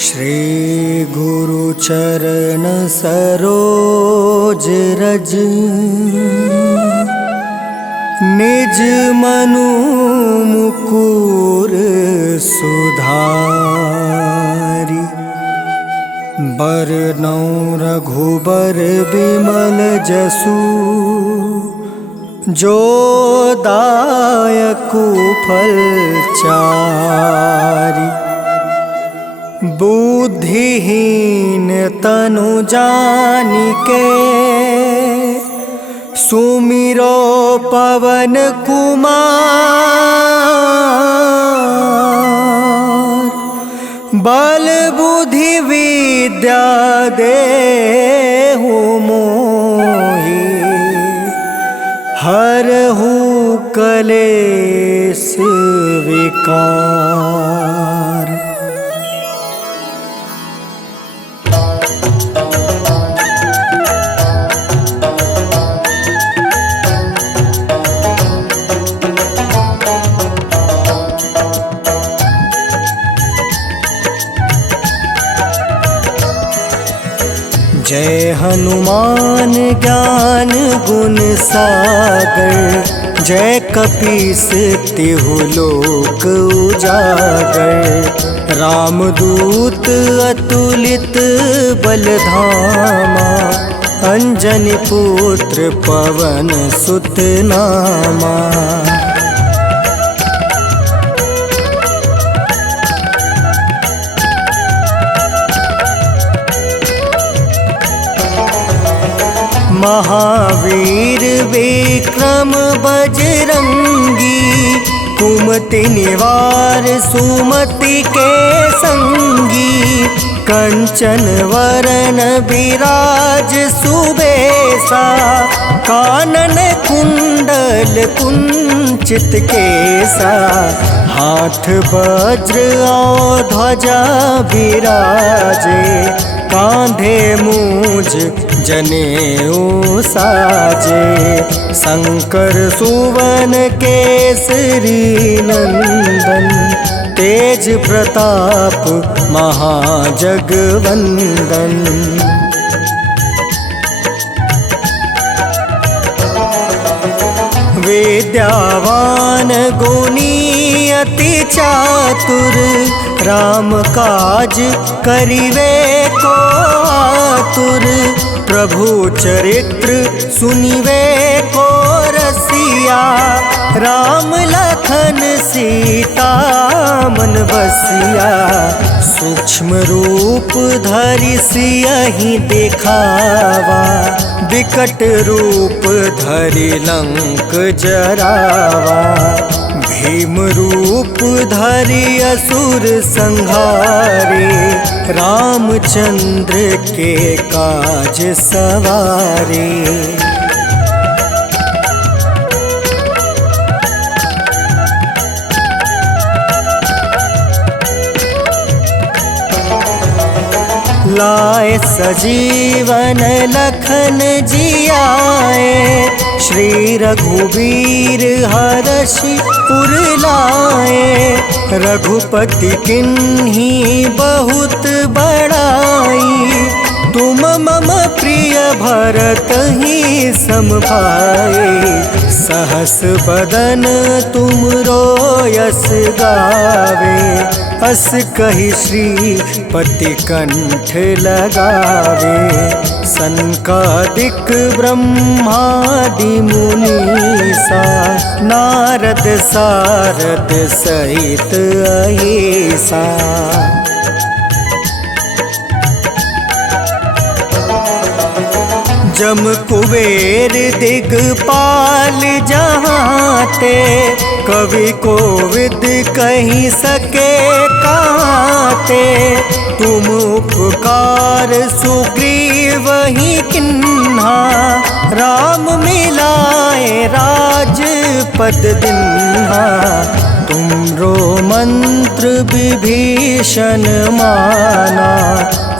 श्री गुरु चरण सरोज रज निज मनु मुकुर सुधारि। बरनौ रघुबर बिमल जसु जो दायकु फल चारि। बुद्धिहीन तनु जानिके सुमिरो पवन कुमार। बल बुद्धि विद्या देहु मोहि हरहु कलेश विकार। जय हनुमान ज्ञान गुण सागर। जय कपीस तिहु लोक उजागर। रामदूत अतुलित बल धामा। अंजनी पुत्र पवन सुत नामा। महावीर विक्रम बजरंगी। कुमति निवार सुमति के संगी। कंचन वरन विराज सुबेसा। कानन कुंडल कुंचित केसा। हाथ वज्र और ध्वजा विराजे। कांधे मूज जनेऊ साजे। शंकर सुवन केसरी नंदन। तेज प्रताप महाजगवंदन। विद्यावान गुणी अति चातुर। राम काज करिवे को आतुर। प्रभु चरित्र सुनिवे को रसिया। राम लखन सीता मन बसिया। सूक्ष्म रूप धरि सियहि दिखावा। विकट रूप धरि लंक जरावा। भीम रूप धरि असुर संहारे। रामचंद्र के काज सवारे। लाए सजीवन लखन जियाए। श्री रघुबीर हरषि उर लाए। रघुपति किन्ही बहुत बड़ाई। तुम मम प्रिय भरत ही सम भाई। सहस बदन तुम रोयस गावे। अस कहि श्रीपति कंठ लगावे। सनकादिक ब्रह्मादि मुनीसा। नारद सारद सहित अहिसा। जम कुबेर दिगपाल जहाते। कवि कोविद कहि सके काते। तुम उपकार सुग्रीव ही किन्हा। राम मिलाए राजपद दिन्हा। तुमरो मंत्र विभीषण माना।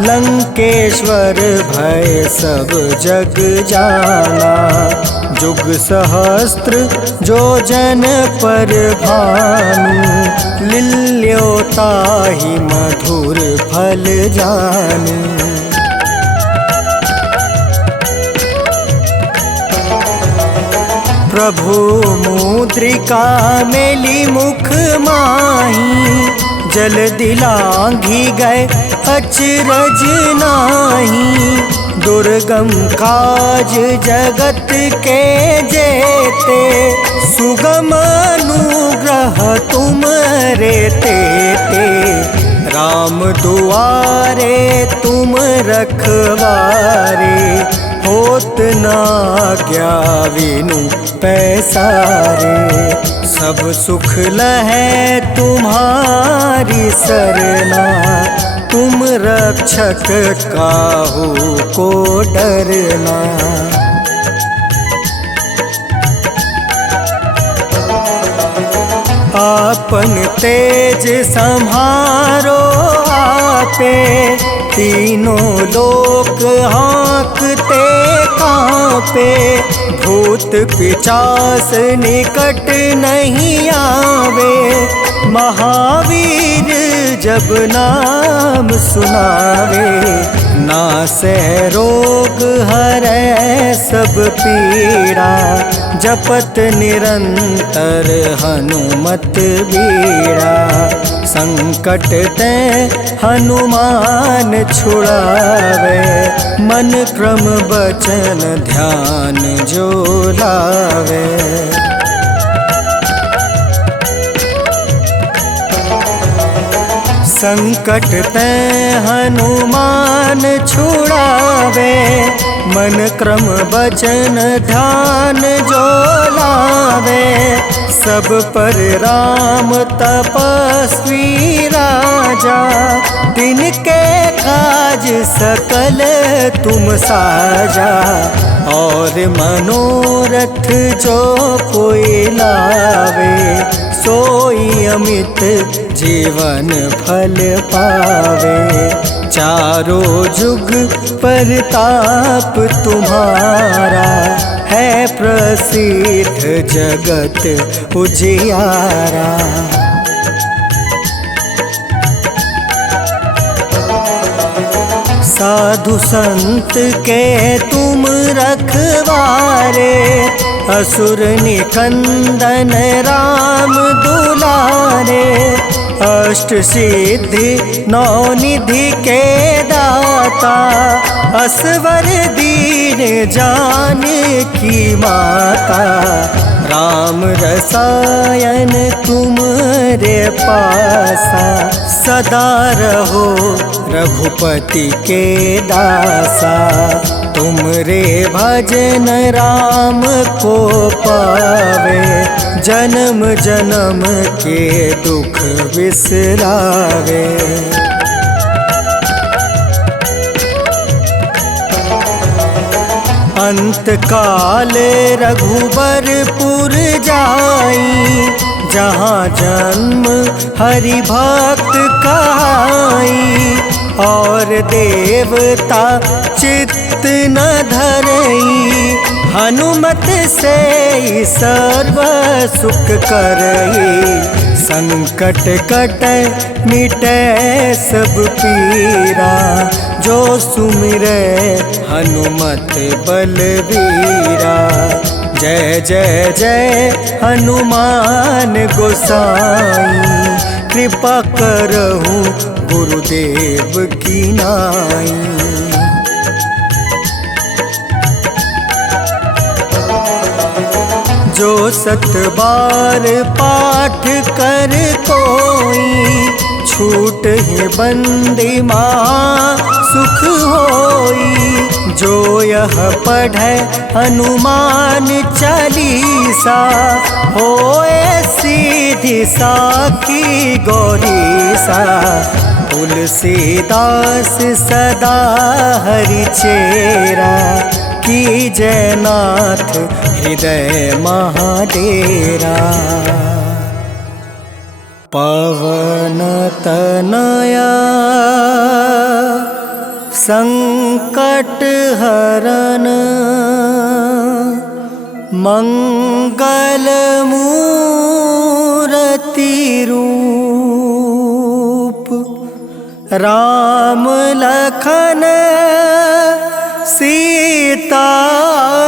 लंकेश्वर भय सब जग जाना। जुग सहस्त्र जो जन पर भानु, लिल्योताहि मधुर फल फल जानू। प्रभु मुद्रिका मेली मुख माही, जल दिलांघी गए अचरज नाही। दुर्गम काज जगत के जेते, सुगम अनुग्रह तुम रे तेते। राम दुआरे तुम रखवारे, होत ना क्या विनु पैसारे। सब सुख लहै तुम्हारी सरना, तुम रक्षक काहू को डरना। आपन तेज सम्हारो आपे, तीनों लोक हाँकते कांपे। भूत पिशाच निकट नहीं आवे, महावीर जब नाम सुनावे। नासै रोग हरै सब पीड़ा, जपत निरंतर हनुमत बीड़ा। संकट ते हनुमान छुड़ावे, मन क्रम बचन ध्यान जो लावे। संकट ते हनुमान छुड़ावे, मन क्रम बचन ध्यान जो लावे। सब पर राम तपस्वी राजा, तिनके काज सकल तुम साजा। और मनोरथ जो कोई लावे, सोई अमित जीवन फल पावे। चारों जुग परताप तुम्हारा, है प्रसिद्ध जगत उजियारा। साधु संत के तुम रखवारे, असुर निकंदन राम दुलारे। अष्ट सिद्धि नौ निधि के दाता, असवर दीन जानकी माता। राम रसायन तुमरे पासा, सदा रहो रघुपति के दासा। तुमरे भजन राम को पावे, जन्म जन्म के दुख बिसरावे। अंत काल रघुबरपुर जाई, जहाँ जन्म हरि भक्त कहाई। और देवता चित्त न धरई, हनुमत से सर्व सुख करई। संकट कटै मिटै सब पीरा, जो सुमिरै हनुमत बलबीरा। जय जय जय हनुमान गोसाई, कृपा करहु गुरुदेव की नाई। जो सत बार पाठ कर कोई, छूट ही बंदी माँ सुख होई। जो यह पढ़ै हनुमान चालीसा, होए सीधी साखी गौरीसा। तुलसीदास सदा हरि चेरा, की जयनाथ हृदय महाडेरा। पवन तनया संकट हरन, मंगल मूरति रूप। राम लखन सीता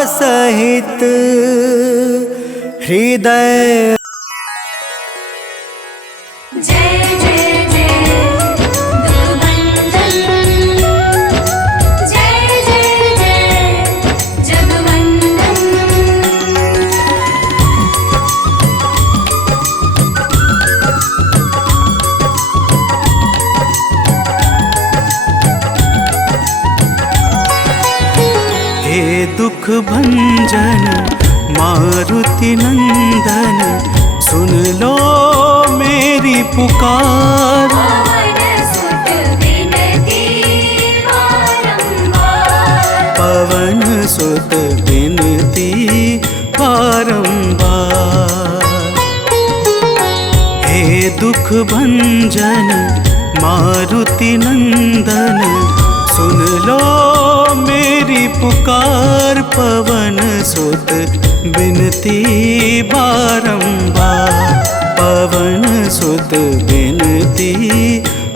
सहित हृदय। जय जय जय दुखभंजन, जय जय जय जगवंदन। हे दुख भंजन मारुति नंदन, सुन लो मेरी पुकार। पवन सुत विनती बारंबार, पवन सुत विनती बारंबार। हे दुख भंजन मारुति नंदन, सुन लो मेरी पुकार। पवन सुत विनती बारंबार, पवन सुत विनती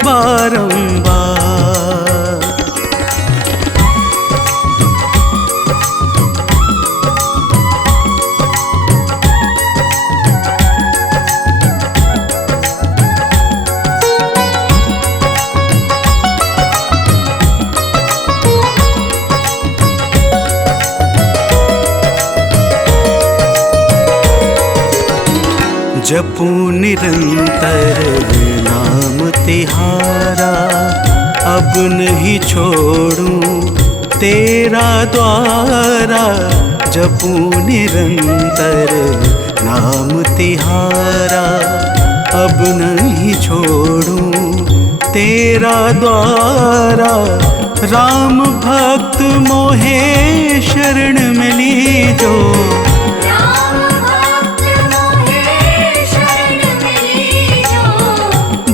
बारंबार। जपू निरंतर नाम तिहारा, अब नहीं छोड़ूं तेरा द्वारा। जपू निरंतर नाम तिहारा, अब नहीं छोड़ूं तेरा द्वारा। राम भक्त मोहे शरण मिली जो,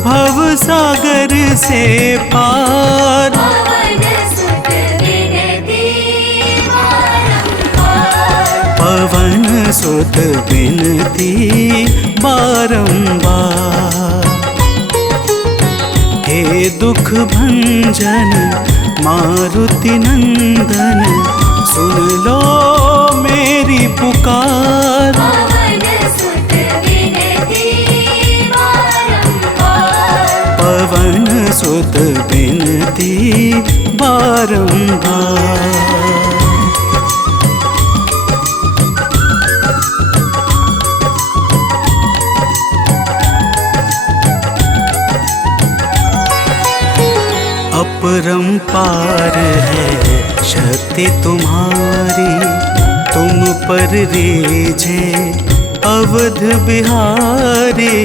भव सागर से पार। पवन सुत विनती बारंबार, पवन सुत विनती बारंबार। हे दुख भंजन मारुति नंदन, सुन लो मेरी पुकार। पवन सुत विनती बारंबार, पवन सुत विनती बारंबार। अपरंपार है शक्ति तुम्हारी, तुम पर रीझे अवध बिहारी।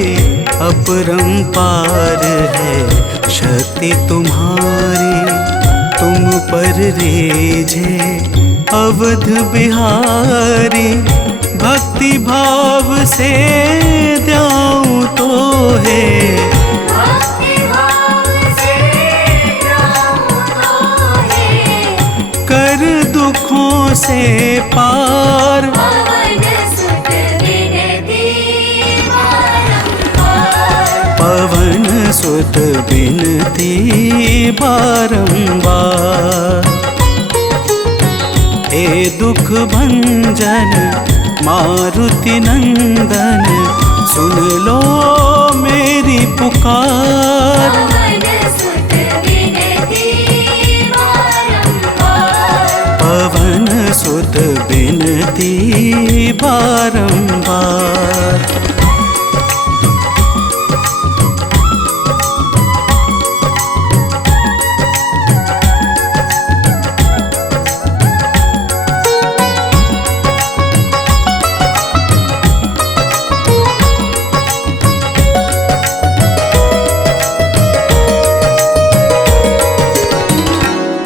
अपरंपार है शक्ति तुम्हारी, तुम पर रीझे अवध बिहारी। भक्ति भाव से द्याऊं तो है, भक्ति भाव से गाऊं तो है। कर दुखों से पार। पवन सुत विनती बारंबार, पवन सुत विनती बारंबार। हे दुख भंजन मारुति नंदन, सुन लो मेरी पुकार। पवन सुत विनती बारंबार, पवन सुत विनती बारंबार।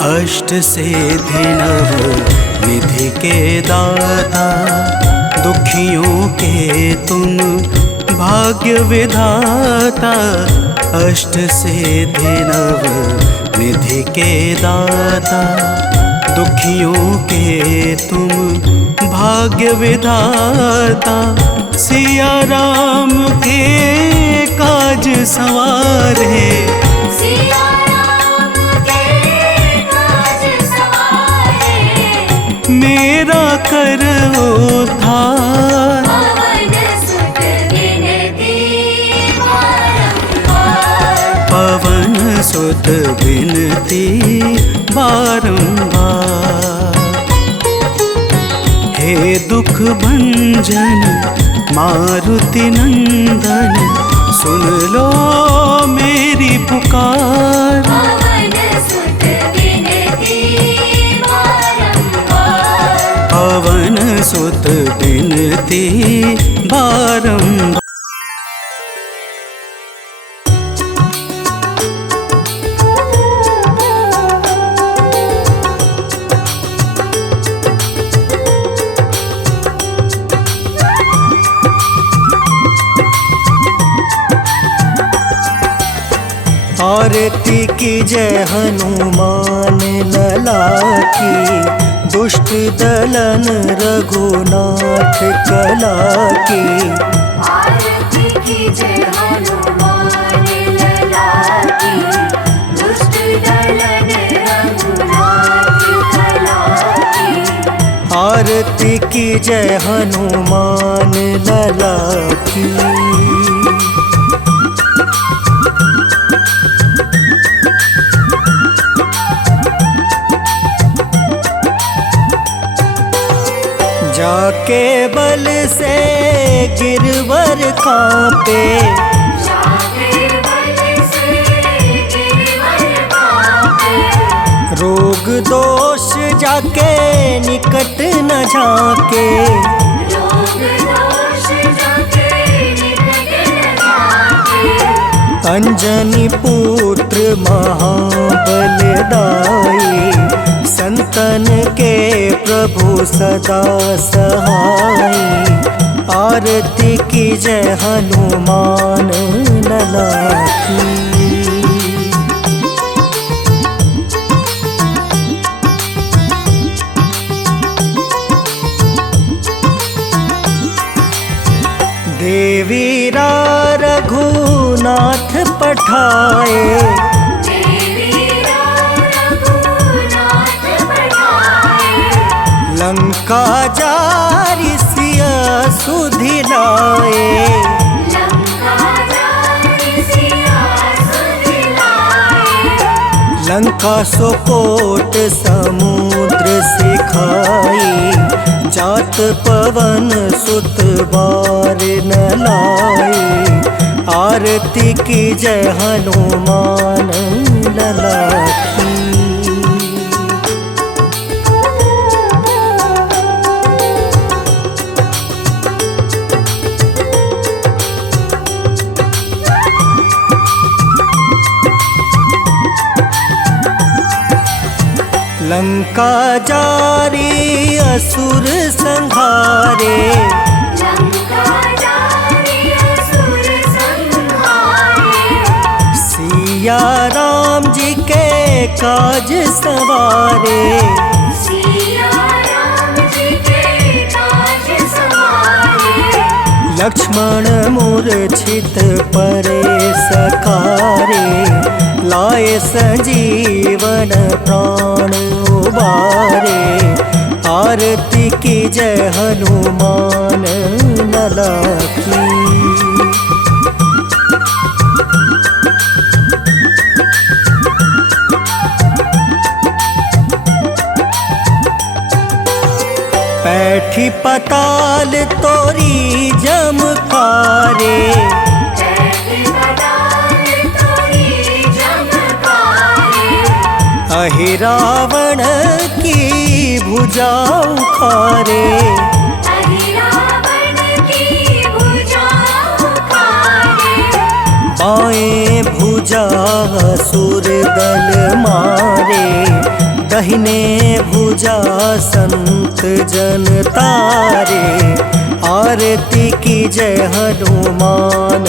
अष्ट सिद्धि नव निधि के दाता, दुखियों के तुम भाग्य विधाता। अष्ट सिद्धि नव निधि के दाता, दुखियों के तुम भाग्य विधाता। सिया राम के काज सवारे, सिया सुत बिनती बारंबार। हे दुख भंजन मारुति नंदन, सुन लो मेरी पुकार। पवन सुत विनती बारंबार। पवन सुत बिनती बारंबार। आरती की जय हनुमान लला की, दुष्ट दलन रघुनाथ कला की। आरती की जय हनुमान लला की, दुष्ट दलन रघुनाथ कला की। आरती की जय हनुमान लला की। जाके बल से गिरवर कांपे, जाके बल से गिरवर कांपे। रोग दोष जाके निकट न झाके। रोग दोष जाके निकट न जाके। अंजनी पुत्र महाबलदाई, संतन के प्रभु सदा सहाय। आरती की जय हनुमान लला की। देवीरा रघुनाथ पठाए, देवीरा रघुनाथ पठाए। लंका जारी सिया सुधिलाए। लंका जारी सिया सुधिलाए। लंका सोकोट समुद्र सिखाई, जात पवन सुत बार न लाई। आरती की जय हनुमान लला की। लंका जारी असुर संहारे, लंका जारी असुर संहारे। सिया राम जी के काज सवारे। सिया राम जी के काज सवारे। लक्ष्मण मूर्छित परे सखारे, लाए संजीवन प्राण उबारे। आरती की जय हनुमान लला की। पैठी पताल तोरी जमकारे, पैठी पताल तोरी जमकारे। अहि रावण की भुजा उखारे। अहि रावण की भुजा उखारे। बाएं भुजा असुर दल मारे, दहिने भुजा संत जन तारे। आरती की जय हनुमान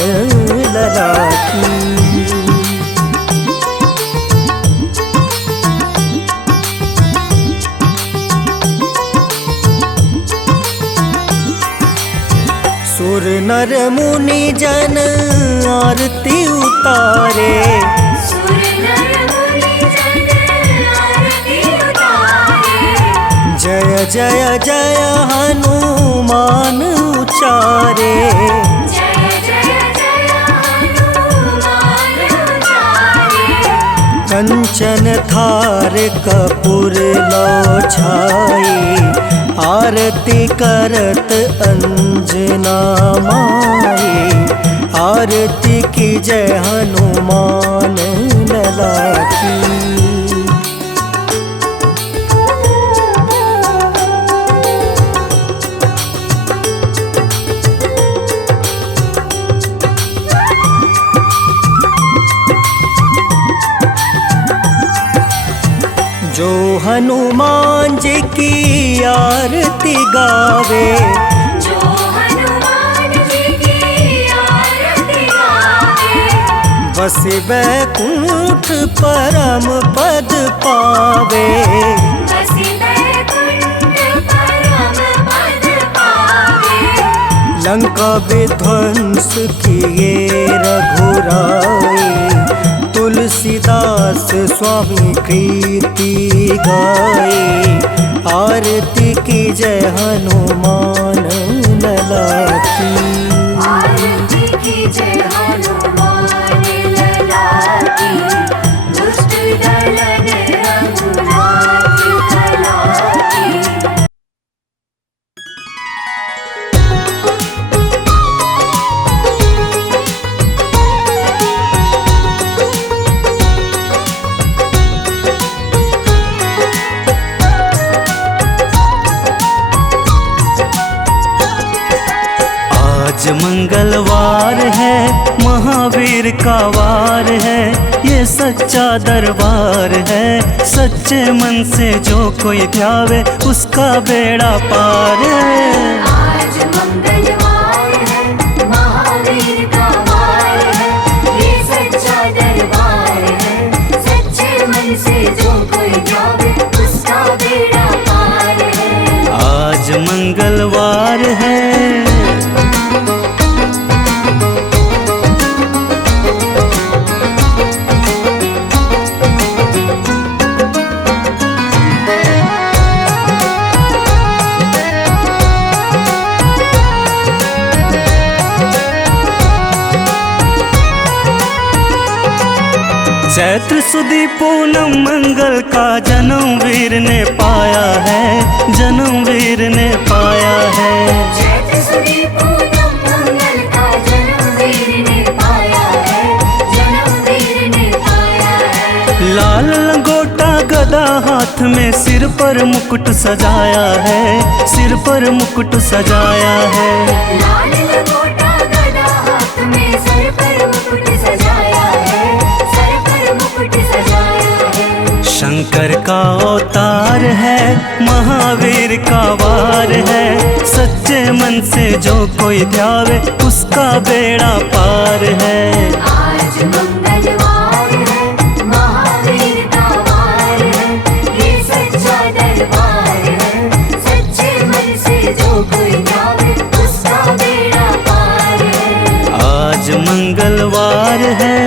लला की। सुर नर मुनि जन आरती उतारे, सुर नर मुनि जन आरती उतारे। जय जय जय हनुमान उचारे। जय जय जय हनुमान उचारे। कंचन थार कपूर लो छाई, आरती करत अंजना माई। आरती की जय हनुमान लला की। जो हनुमान जी की आरती गावे, जो हनुमान जी की आरती गावे, बस बैकुंठ परम पद पावे। बसी बैकुंठ परम पद पावे। लंका विध्वंस किए रघुराई, तुलसीदास स्वामी कृति गाई। आरती की जय हनुमान लला की। आरती की जय हनुमान लला की। दुष्ट दलन रघुनाथ कला की। आज मंगलवार है, महावीर का वार है, ये सच्चा दरबार है। सच्चे मन से जो कोई ध्यावे, उसका बेड़ा पार है। आज मंगलवार है, महावीर का वार है, ये सच्चा दरबार है। सच्चे मन से जो कोई जावे, उसका बेड़ा पार है। आज मंगलवार है। चैत्र सुदी पूनम मंगल का जन्म वीर ने पाया है, जन्म वीर ने पाया है। चैत्र सुदी पूनम मंगल का जन्म वीर ने पाया है, जन्म वीर ने पाया है। लाल लंगोटा गदा हाथ में, सिर पर मुकुट सजाया है, सिर पर मुकुट सजाया है। लाल लंगोटा गदा हाथ में, सर पर मुकुट सजाया है, सर पर मुकुट सजाया है। शंकर का अवतार है, महावीर का वार है। सच्चे मन से जो कोई ध्यावे, उसका बेड़ा पार है। आज मंगलवार है, महावीर का वार है, ये सच्चा दरबार है। सच्चे मन से जो कोई जावे, उसका बेड़ा पार है। आज मंगलवार है।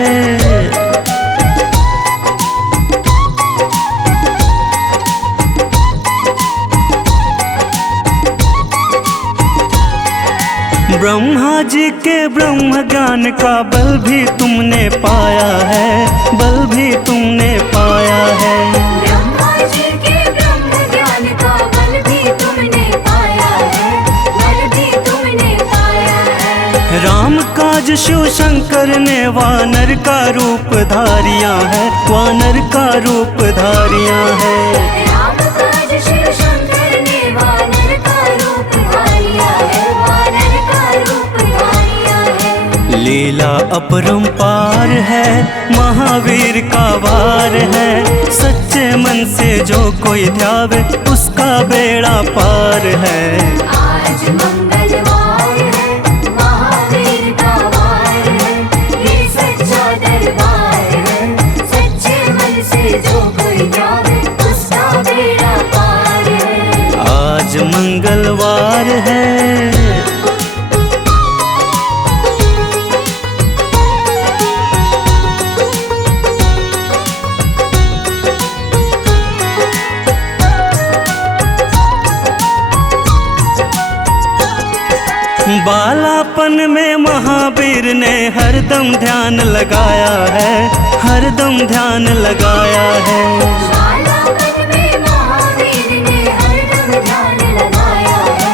ब्रह्मा जी के ब्रह्म ज्ञान का बल भी तुमने पाया है, बल भी तुमने पाया है। ब्रह्मा जी के ब्रह्म ज्ञान का बल भी तुमने पाया है, बल भी तुमने पाया है। राम काज शिव शंकर ने वानर का रूप धारिया है, वानर का रूप धारिया है। राम काज शिव शंकर ने वानर का रूप धारिया है, वानर का रूप धारिया है। लीला अपरंपार है, महावीर का वार है। सच्चे मन से जो कोई ध्यावे, उसका बेड़ा पार है। आज मंगलवार है, महावीर का वार है, ये सच्चा दरबार है। सच्चे मन से जो कोई जावे, उसका बेड़ा पार है। आज मंगलवार है। बालापन में महावीर ने हरदम ध्यान लगाया है, हर हरदम ध्यान लगाया है। ज्वाला मन में महावीर ने हरदम ध्यान लगाया है,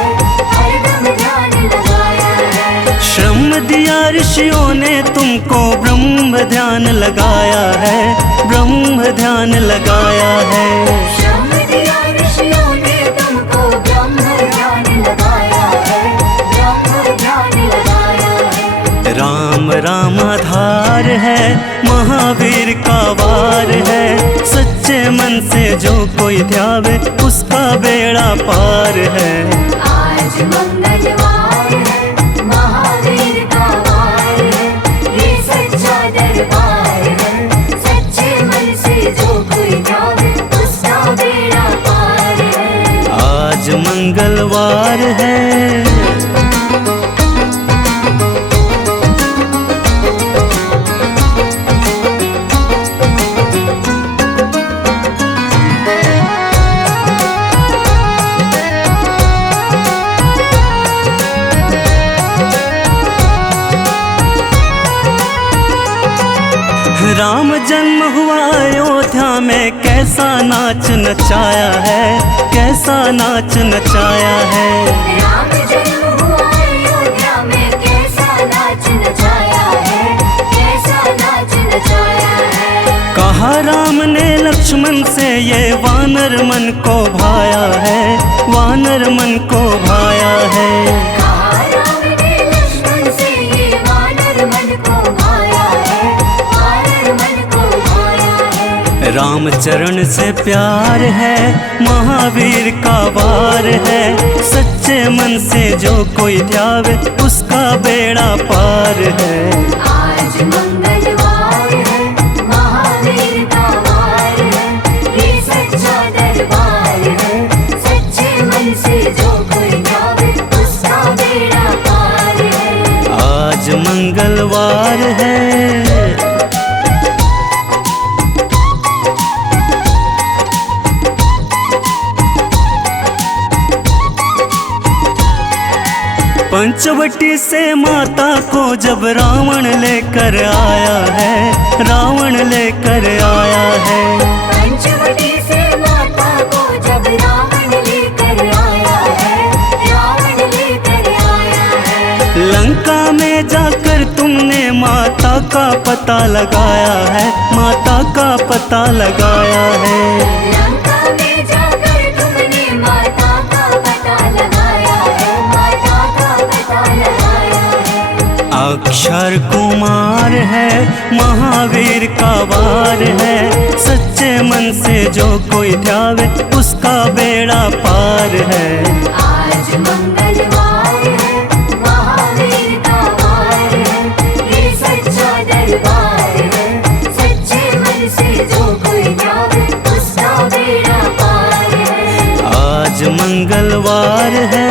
हरदम ध्यान लगाया है। श्रम दिया ऋषियों ने तुमको ब्रह्म ध्यान लगाया है, ब्रह्म ध्यान लगाया है। श्रम दिया ऋषियों ने तुमको ब्रह्म ध्यान लगाया है, ब्रह्म ध्यान लगाया है। राम राम आधार है, महावीर का वार है। सच्चे मन से जो कोई ध्यावे उसका बेड़ा पार है। आज मंगलवार है, महावीर का वार है, ये सच्चा दरबार है। सच्चे मन से जो कोई ध्यावे उसका बेड़ा पार है। आज मंगलवार है। राम जन्म हुआ अयोध्या में, कैसा नाच नचाया है, कैसा नाच नचाया है। राम जन्म हुआ अयोध्या में, कैसा नाच नचाया है, कैसा नाच नचाया है। कहा राम ने लक्ष्मण से ये वानर मन को भाया है, वानर मन को भाया है। कहा राम ने लक्ष्मण से ये वानर मन को भाया है, वानर मन को भाया है। राम चरण से प्यार है, महावीर का वार है। सच्चे मन से जो कोई ध्यावे उसका बेड़ा पार है। आज मंगलवार है, महावीर का वार है, ये सच्चा दरबार है। सच्चे मन से जो कोई ध्यावे उसका बेड़ा पार है। आज मंगलवार है। पंचवटी से माता को जब रावण लेकर आया है, रावण लेकर आया है। पंचवटी से माता को जब रावण लेकर आया है, रावण लेकर आया है। लंका में जाकर तुमने माता का पता लगाया है, माता का पता लगाया है। लंका में जाकर तुमने माता का पता लगाया है, माता का पता लगाया है। अक्षर कुमार है, महावीर का वार है। सच्चे मन से जो कोई ध्यावे उसका बेड़ा पार है। आज मंगलवार है, महावीर का वार है, ये सच्चा दरबार है। सच्चे मन से जो कोई ध्यावे उसका बेड़ा पार है। आज मंगलवार है।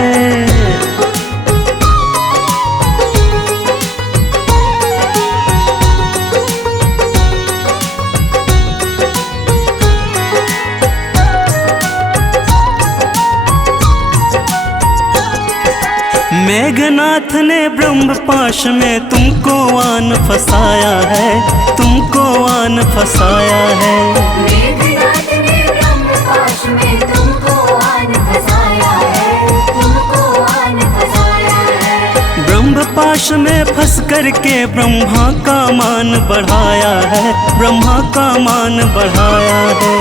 मेघनाथ ने ब्रह्म पाश में तुमको आन फसाया है, तुमको आन फसाया है। मेघनाथ ने ब्रह्मपाश में तुमको आन फसाया है, तुमको आन फसाया है। ब्रह्म पाश में फंस करके ब्रह्मा का मान बढ़ाया है, ब्रह्मा का मान बढ़ाया है।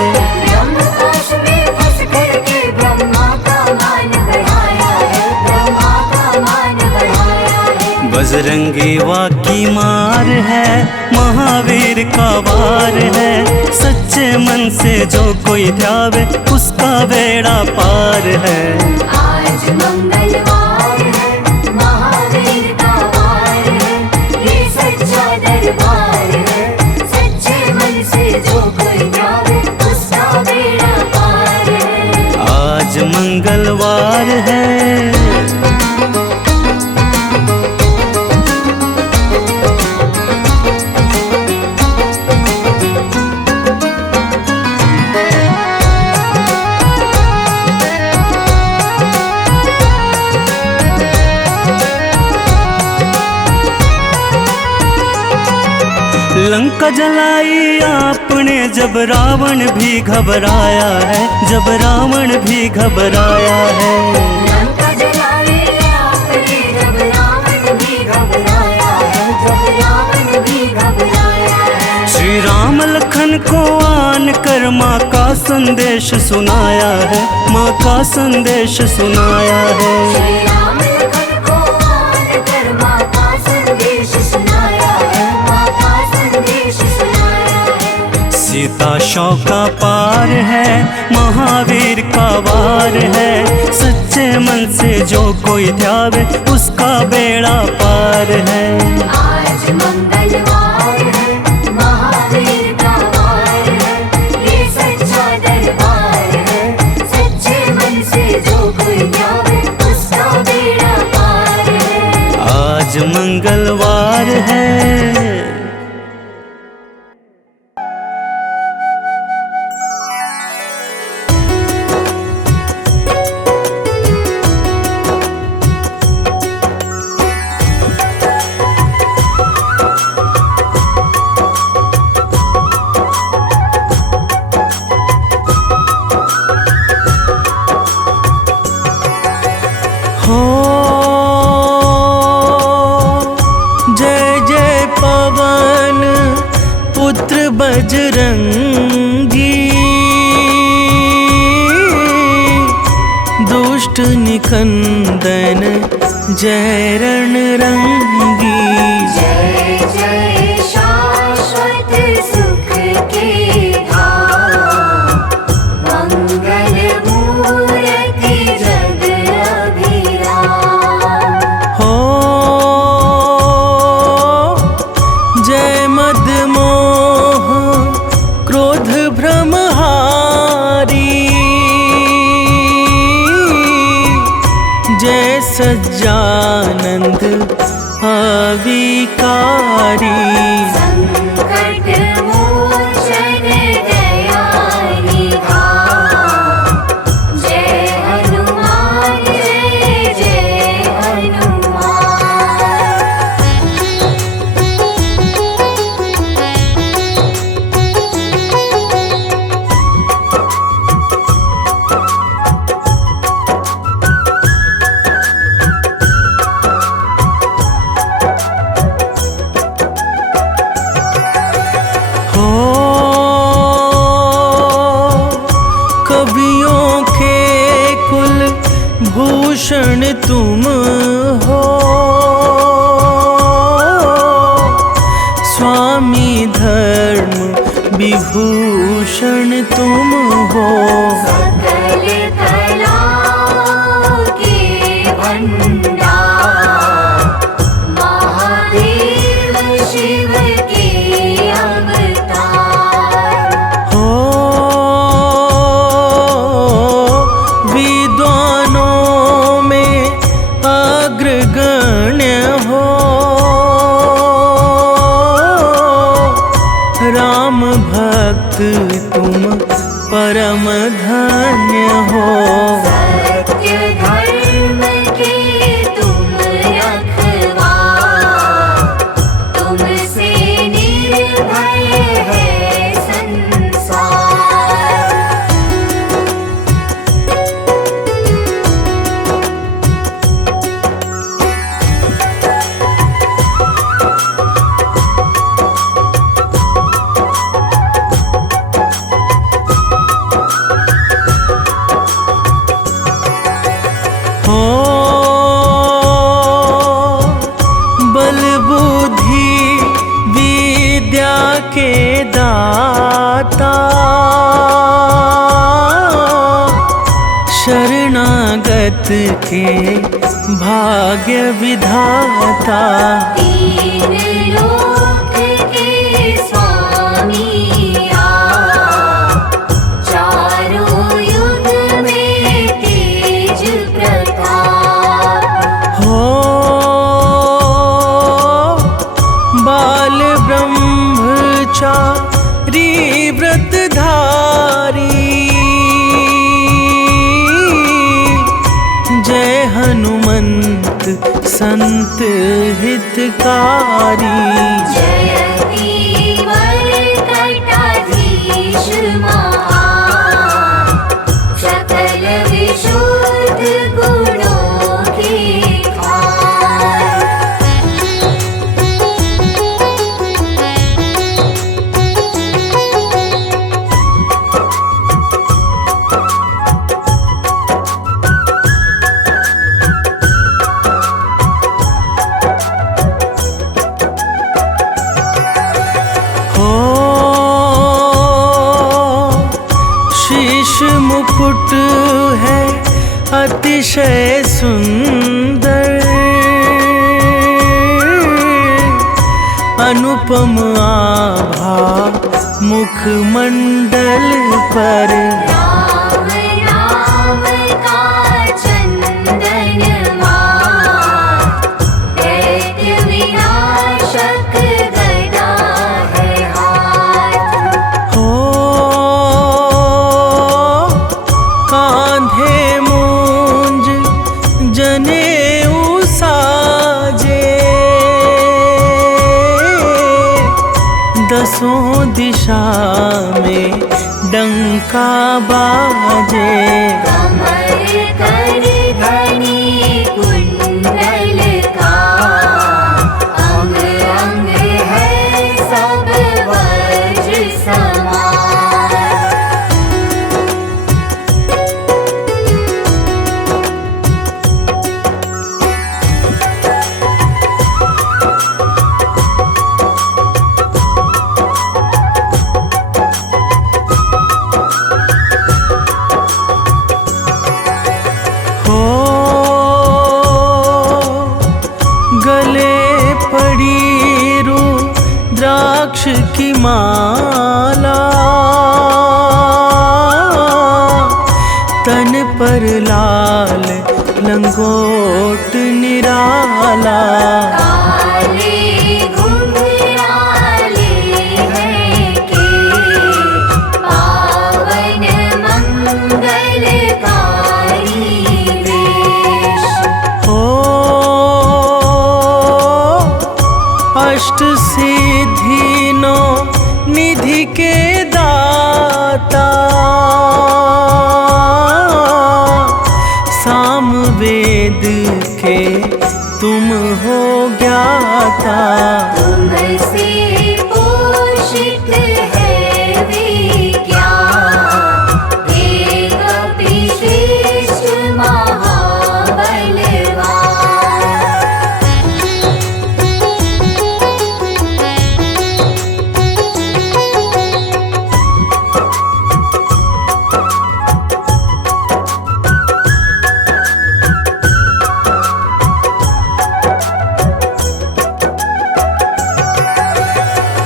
ब्रह्मपाश में फंस करके ब्रह्मा का मान बढ़ाया है, ब्रह्मा का मान बढ़ाया है। बजरंगी वाकी मार है, महावीर का वार है। सच्चे मन से जो कोई ध्यावे उसका बेड़ा पार है। आज मंगलवार है, महावीर का वार है, ये सच्चा दरबार है। सच्चे मन से जो कोई ध्यावे उसका बेड़ा पार है। आज मंगलवार है। लंका जलाई आपने जब रावण भी घबराया है, जब रावण भी घबराया है। लंका जलाई आपने जब रावण भी घबराया है, जब रावण भी घबराया है। श्री राम लखन को आन कर माँ का संदेश सुनाया है, माँ का संदेश सुनाया है। श्री राम लखन को आन कर माँ का संदेश सुनाया है, माँ का संदेश सुनाया है। सीता शौक का पार है, महावीर का वार है। सच्चे मन से जो कोई ध्यावे उसका बेड़ा पार है। आज मंगलवार है, महावीर का वार है, ये सच्चा दरबार है। सच्चे मन से जो कोई ध्यावे उसका बेड़ा पार है। आज मंगलवार है। हो जय जय पवन पुत्र बजरंगी, दुष्ट निकंदन जय रणरंगी। जय जय शाश्वत सुख के धाम, मंगल मूर्ति जग अभिराम। हो जय मदमोह क्रोध भ्रमहारी, जय सज्जानंद अविकारी। संकट मोचन दया निधान, जय हनुमान जय जय हनुमान। हो कवियों के कुल भूषण तुम हो, स्वामी धर्म विभूषण तुम हो। सकल कलाओं के भंडार, महादेव शिव के अवतार। हो विद्वानों में अग्रगण्य हो, राम भक्त तुम परम धन्य हो। सत्य धर्म के तुम रखवार, तुमसे निर्भय है संसार। हो बल बुद्धि विद्या के दाता, शरणागत के भाग्य विधाता। तीन लोक के स्वामी आप, चारों युग में तेज प्रताप। हो बाल ब्रह्मचारी व्रतधारी, जय हनुमंत संत हितकारी। जयति अतिशय सुंदर अनुपम आभा मुखमंडल पर। राम नाम का चंदन मात, दैत्य विनाशक गदा है हाथ। हो कांधे मूंज जनेऊ साजे, दसों दिशा में डंका बाजे। कमर कर धनी कुंडल का, अंग अंग है सब वज्र समान। हो गले पड़ी रुद्राक्ष की माला, तन पर लाल लंगोट निराला। काले घुंघराले हैं के, पावन मंगलकारी वेश। हो अष्ट सिद्धि नो निधि के दाता, साम वेद के तुम हो ज्ञाता। तुमसे पोषित है विज्ञान, एक विशिष्ट महाबलवान।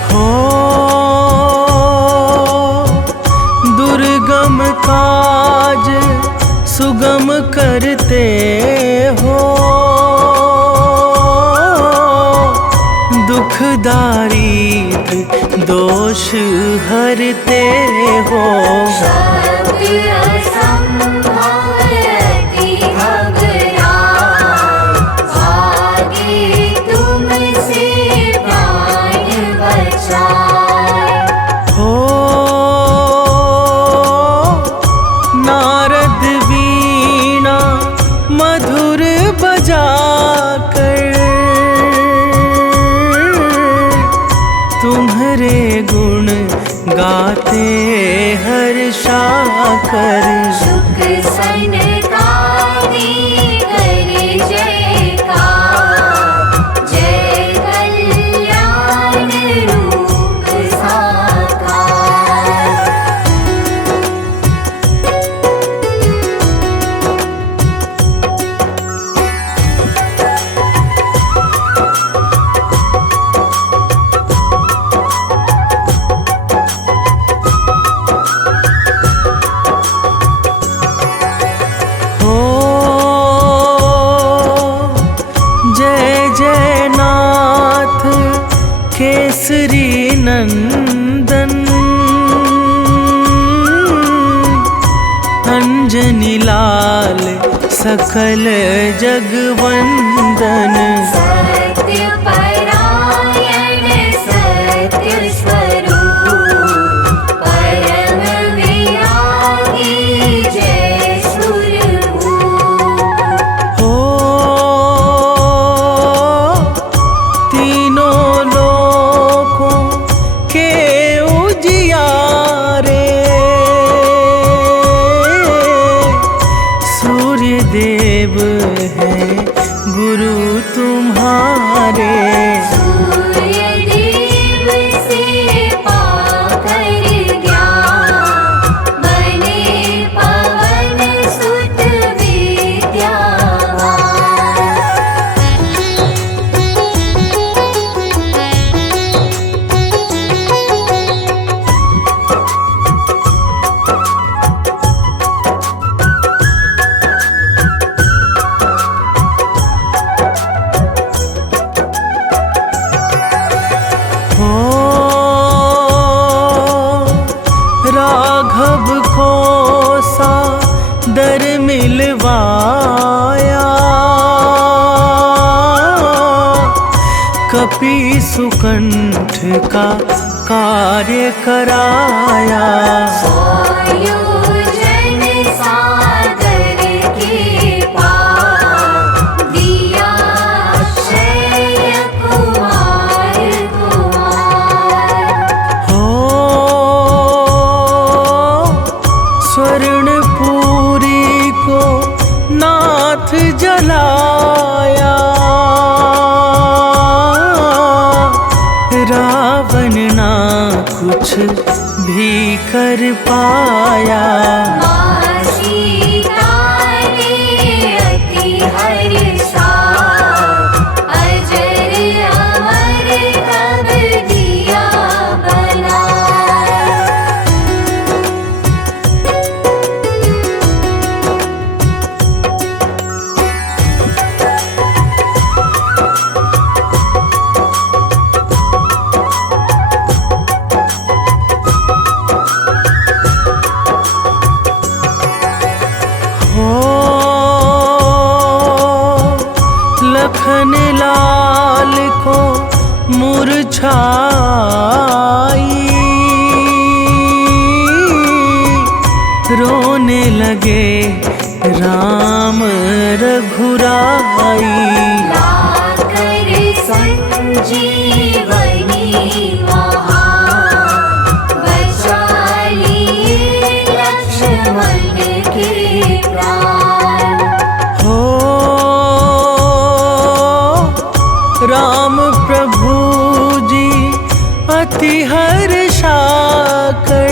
हो दुर्गम काज सुगम करते हो, दुख दारिद्र दोष हरते हो। शब्द असंभव अति घबराए, भागे तुमसे प्राण बचाए। हो नारद वीणा मधुर बजाकर, तुम्हारे गुण गाते हर्षाकर। शुक सनकादि करे जयकार, जय कल्याण रूप साकार। हो जय जय नाथ केसरी नंदन, अंजनी लाल सकल जगवंदन। सत्य परायण सत्य स्वरूप, परम विरागी जय सुरभूप। हो तीनों लोकों के उजियारे, सूर्य देव है गुरु तुम्हारे। राघव को सादर मिलवाया, कपि सुकंठ का कार्य कराया। सोयोजन सादर के पार, दिया अक्षय कुमार कुमार। हो स्वर्णपुरी को नाथ जलाया, रावण ना कुछ भी कर पाया। माँ सीता ने अति हर्षा, अजर अमर तब दिया बनाए। हो लखन लाल को मुरझाई, रोने लगे राम रघुराई। लाकर संजीवनी महान, बचा लिए लक्ष्मण के प्राण। हो राम प्रभु जी अति हर्षाकर,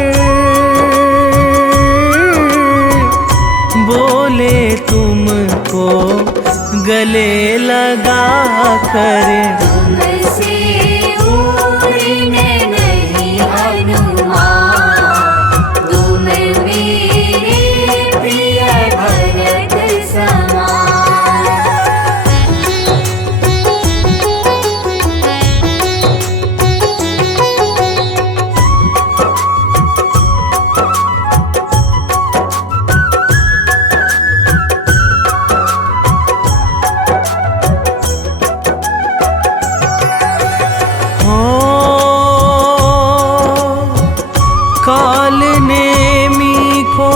बोले तुमको गले लगा कर। तुमसे उड़ने नहीं हनुमान, तुम मेरे प्रिय भरत समान। हो काल नेमी को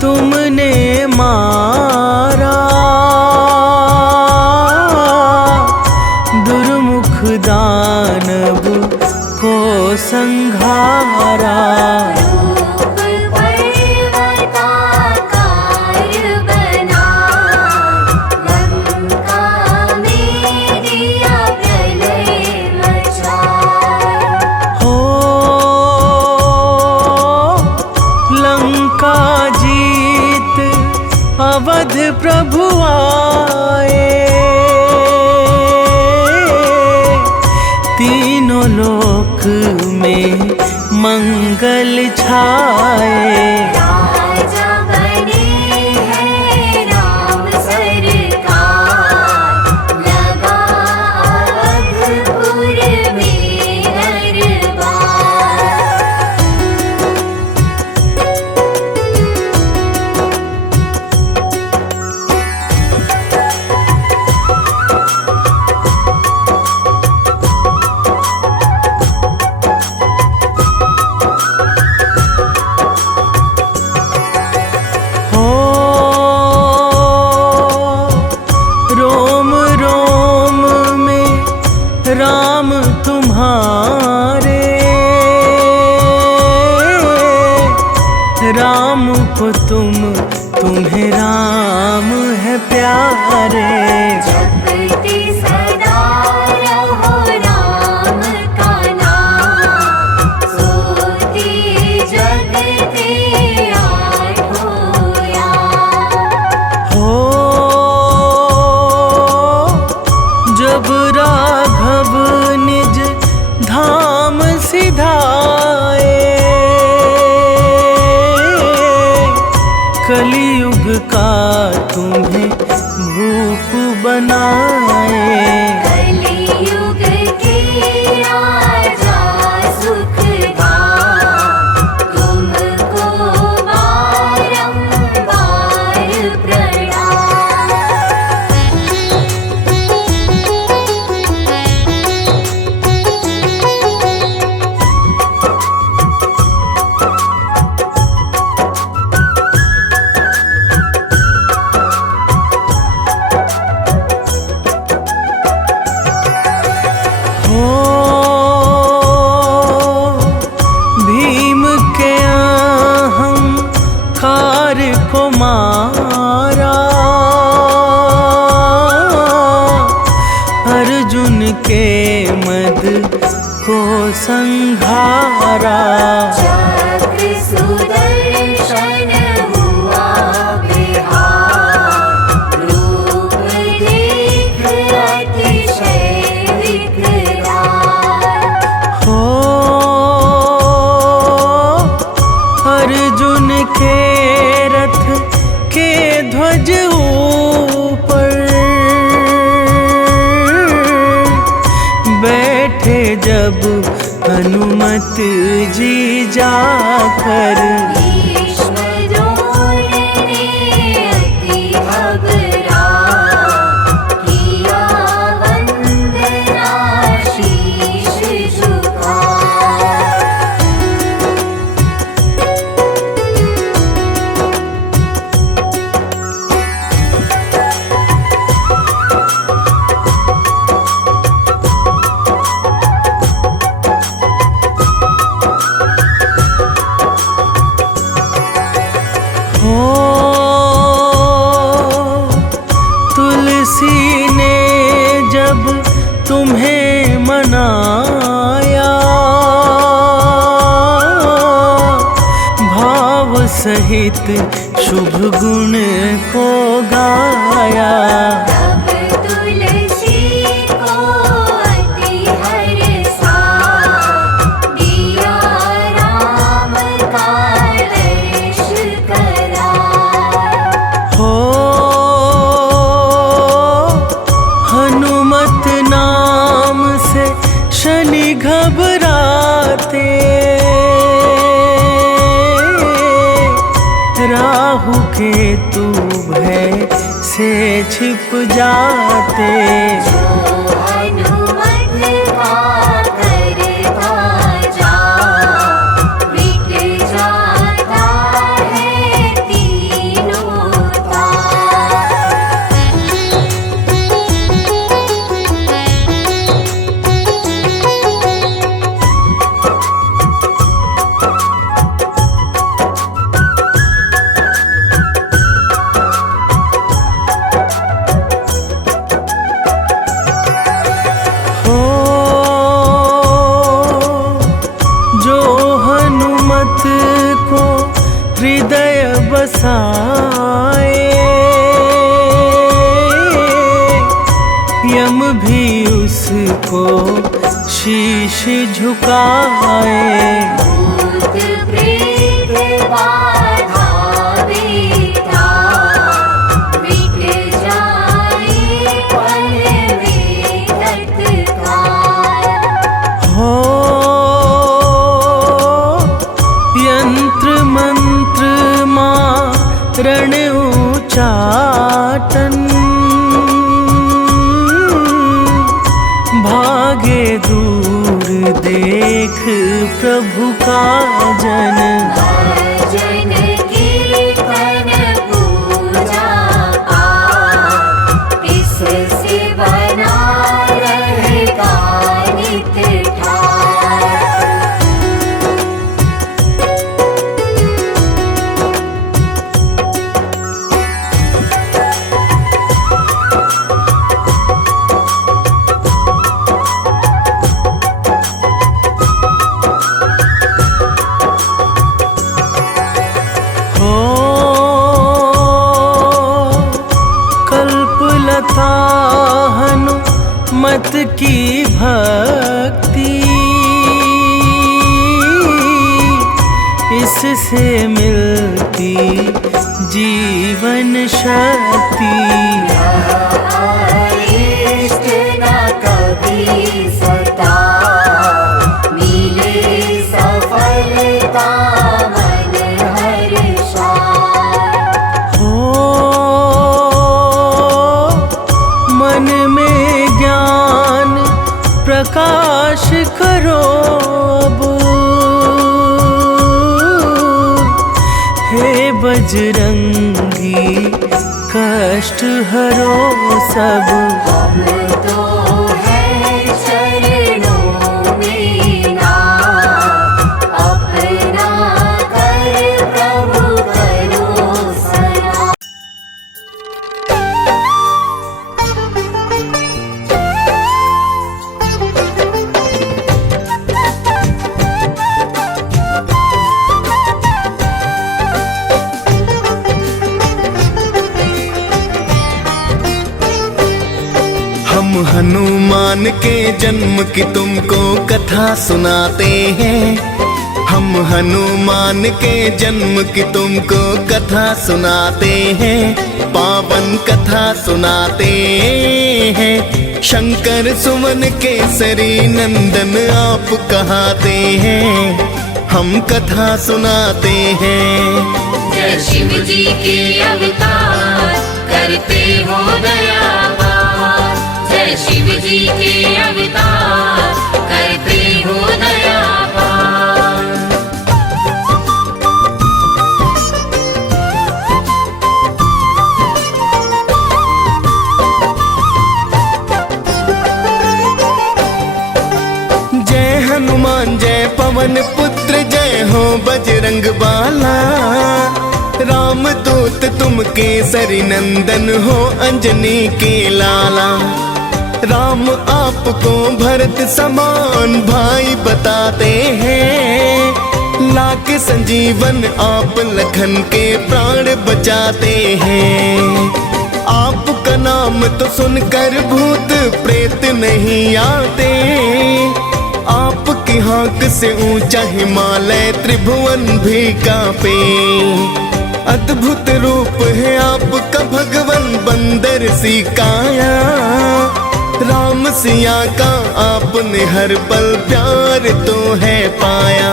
तुमने मारा, दुर्मुख दानव को संघारा। रूप पर्वताकार बना, लंका में दिया प्रलय मचाए। हो लंका जीत अवध प्रभु आए, तीनों लोक में मंगल छाए। राजा बने हैं राम सरकार, लगा अवधपुर में दरबार। हो रोम रोम में राम तुम्हारे, राम को तुम्हें राम है प्यारे। जपते सदा रहो राम का नाम, सोते जगते आठों याम। हो जब राघव निज धाम सिधाए, कलियुग का तुम्हें भूप बनाए। कलियुग के राजा सुखदाम, तुमको मारा, अर्जुन के मद को संघारा। चक्र सुदर्शन हुआ बिहार, रूप देख अतिशय विकराल। हो अर्जुन के रथ के ध्वज ऊपर बैठे जब हनुमत जी जाकर। भीष्म द्रोण ने अति घबरा, किया वंदना शीश झुका। हो तुलसी ने जब तुम्हें मनाया, भाव सहित शुभ गुण को गाया। तब तुलसी को अति हर्षा, दिया राम का दर्श करा। हो हनुमत नाम से शनि घबराते, राहु केतु भय से छिप जाते। जो हनुमत का करता जा, मिट जाता है तीनों ताप। हो जो हनुमत को हृदय बसाए, यम भी उसको शीश झुकाए। भूत प्रेत बाधा बेता, मिट जाए पल में तत्काल। हो यंत्र मंत्र मारण उचाटन, भागे दूर देख प्रभु का जन। भजन कीर्तन पूजा पाठ, इससे बना रहेगा नित ठाट। हो कल्पलता हनुमत की भक्ति, इससे मिलती जीवन शक्ति। इष्ट न कभी सता, मिले सफलता मन हर्षा। हो मन में ज्ञान प्रकाश करो अब, हे बजरंगी कष्ट हरो सब। हम तो हैं चरणों में ना, अपना कर प्रभु करो सदा। हनुमान के जन्म की तुमको कथा सुनाते हैं। हम हनुमान के जन्म की तुमको कथा सुनाते हैं, पावन कथा सुनाते हैं। शंकर सुमन केसरी नंदन आप कहाते हैं, हम कथा सुनाते हैं। जय शिव जी के अवतार करते हो दयावार, जय शिव जी के अवतार करते हो दयावार। जय हनुमान जय पवन पुत्र, जय हो बजरंग बाला। राम दूत तुम केसरी नंदन हो, अंजनी के लाला। राम आपको भरत समान भाई बताते हैं, लाके संजीवन आप लखन के प्राण बचाते हैं। आपका नाम तो सुनकर भूत प्रेत नहीं आते, आपकी हाँक से ऊंचा हिमालय त्रिभुवन भी कांपे। अद्भुत रूप है आपका भगवन बंदर सी काया, राम सिया का आपने हर पल प्यार तो है पाया।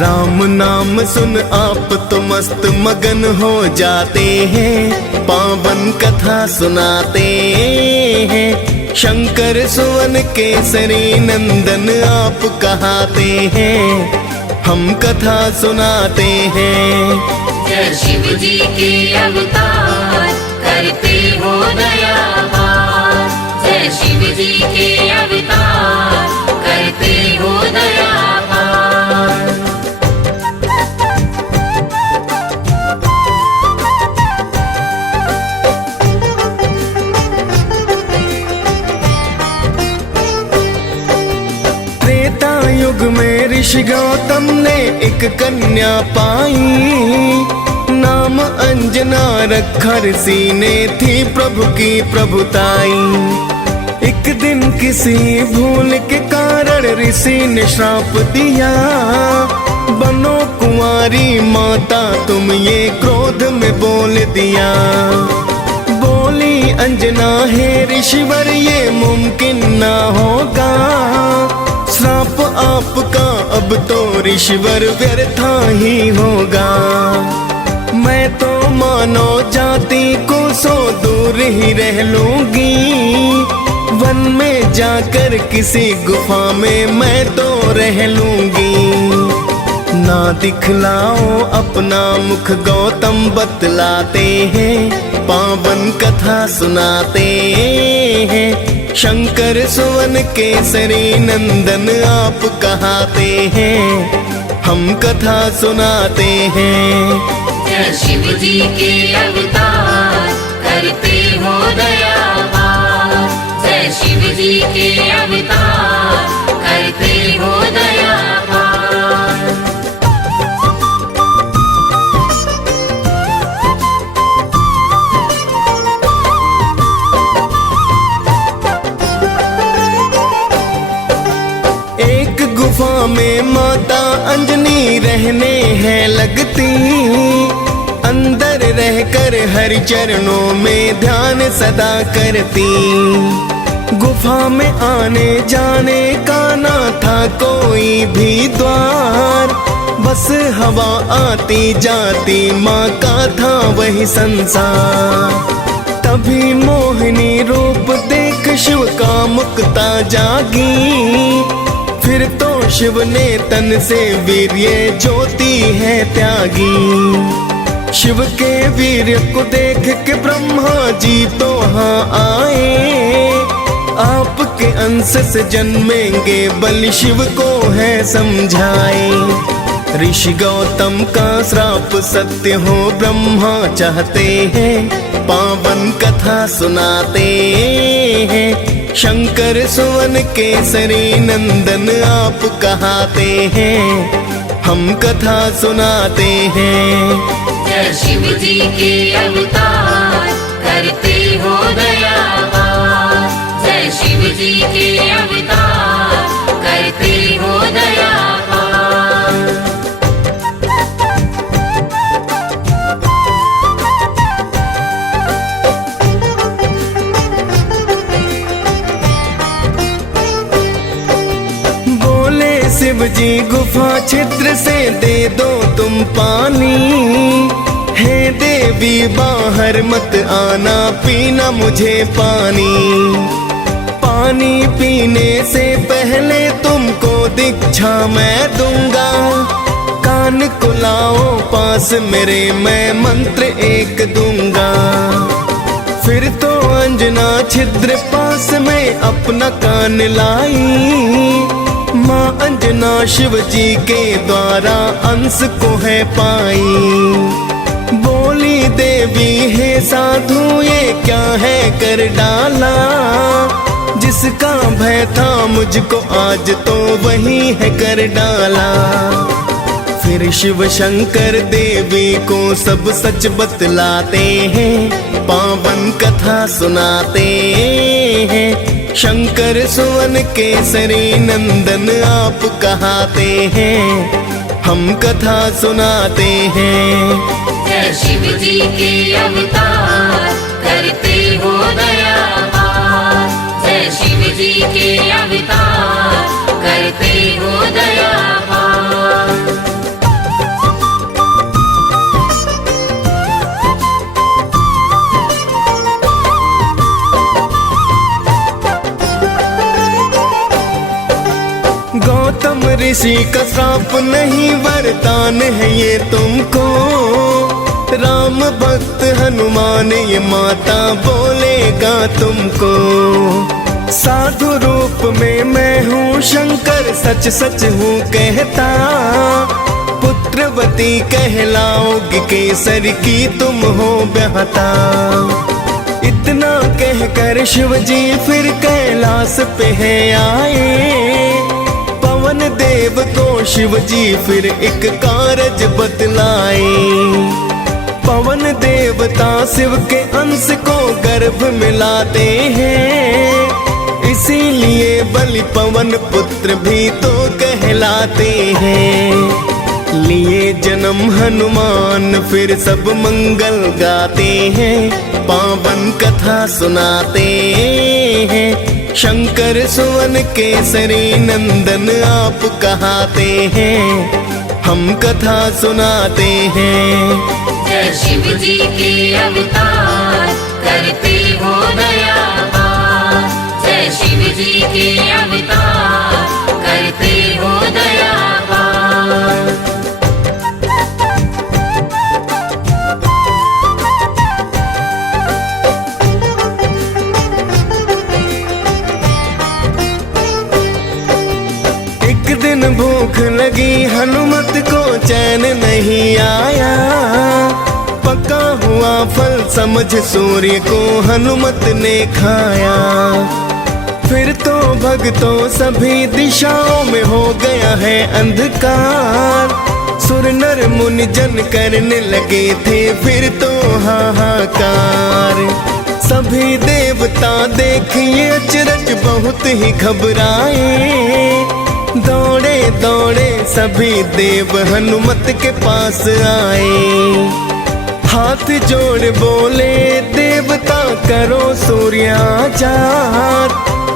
राम नाम सुन आप तो मस्त मगन हो जाते हैं, पावन कथा सुनाते हैं। शंकर सुवन केसरी नंदन आप कहाते हैं, हम कथा सुनाते हैं। जय शिव जी के अवतार करते हो दयावार, जय शिव जी के अवतार करते हो दयावार। त्रेता युग में ऋषि गौतम ने एक कन्या पाई, नाम अंजना रखा ऋषि ने थी प्रभु की प्रभुताई। एक दिन किसी भूल के कारण ऋषि ने श्राप दिया, बनो कुंवारी माता तुम ये क्रोध में बोल दिया। बोली अंजना हे ऋषिवर ये मुमकिन ना होगा, श्राप आपका अब तो ऋषिवर व्यर्था ही होगा। मैं तो मानव जाति को सौ दूर ही रह लूंगी, वन में जाकर किसी गुफा में मैं तो रह लूंगी। ना दिखलाओ अपना मुख गौतम बतलाते हैं, पावन कथा सुनाते हैं। शंकर सुवन केसरी नंदन आप कहाते हैं, हम कथा सुनाते हैं। जय शिव जी के अवतार करते हो दयावार, जय शिव जी के अवतार करते हो दयावार। गुफा में माता अंजनी रहने हैं लगती, अंदर रहकर हरि चरणों में ध्यान सदा करती। गुफा में आने जाने का ना था कोई भी द्वार, बस हवा आती जाती माँ का था वही संसार। तभी मोहिनी रूप देख शिव का मुक्ता जागी, फिर तो शिव ने तन से वीर्य ज्योति है त्यागी। शिव के वीर्य को देख के ब्रह्मा जी तो हाँ आए, आपके अंश से जन्मेंगे बलि शिव को है समझाए। ऋषि गौतम का श्राप सत्य हो ब्रह्मा चाहते हैं, पावन कथा सुनाते हैं। शंकर सुवन केसरी नंदन आप कहाते हैं, हम कथा सुनाते हैं। जय शिव जी के अवतार करते हो दयावार, जय जय शिव जी के अवतार करते हो दया पार। बोले शिव जी गुफा छिद्र से दे दो तुम पानी, हे देवी बाहर मत आना पीना मुझे पानी। पानी पीने से पहले तुमको दीक्षा मैं दूंगा, कान को लाओ पास मेरे मैं मंत्र एक दूंगा। फिर तो अंजना छिद्र पास में अपना कान लाई, माँ अंजना शिव जी के द्वारा अंश को है पाई। बोली देवी हे साधु ये क्या है कर डाला, जिसका भय था मुझको आज तो वही है कर डाला। फिर शिव शंकर देवी को सब सच बतलाते हैं, पावन कथा सुनाते हैं। शंकर सुवन केसरी नंदन आप कहाते हैं, हम कथा सुनाते हैं। जय शिव जी के अवतार करते हो दया पार। जय शिव जी के अवतार करते हो दया पार। गौतम ऋषि का श्राप नहीं वरदान है ये तुमको, राम भक्त हनुमान ये माता बोलेगा तुमको। साधु रूप में मैं हूँ शंकर सच सच हूँ कहता, पुत्रवती कहलाओगी केसर की तुम हो ब्याहता। इतना कहकर शिव जी फिर कैलाश पे है आए, पवन देव को शिव जी फिर एक कारज बतलाए। पवन देवता शिव के अंश को गर्भ मिलाते हैं, इसीलिए बलि पवन पुत्र भी तो कहलाते हैं। लिए जन्म हनुमान फिर सब मंगल गाते हैं, पावन कथा सुनाते हैं। शंकर सुवन केसरी नंदन आप कहाते हैं, हम कथा सुनाते हैं। जय शिव जी के अवतार करते हो दया पार। जय शिव जी के अवतार करते हो दया पार। दिन भूख लगी हनुमत को चैन नहीं आया, पका हुआ फल समझ सूर्य को हनुमत ने खाया। फिर तो भक्तों सभी दिशाओं में हो गया है अंधकार, सुर नर मुनि जन करने लगे थे फिर तो हाहाकार। सभी देवता देखिए अचरज बहुत ही घबराए, दौड़े दौड़े सभी देव हनुमत के पास आए। हाथ जोड़ बोले देवता करो सूर्याचार,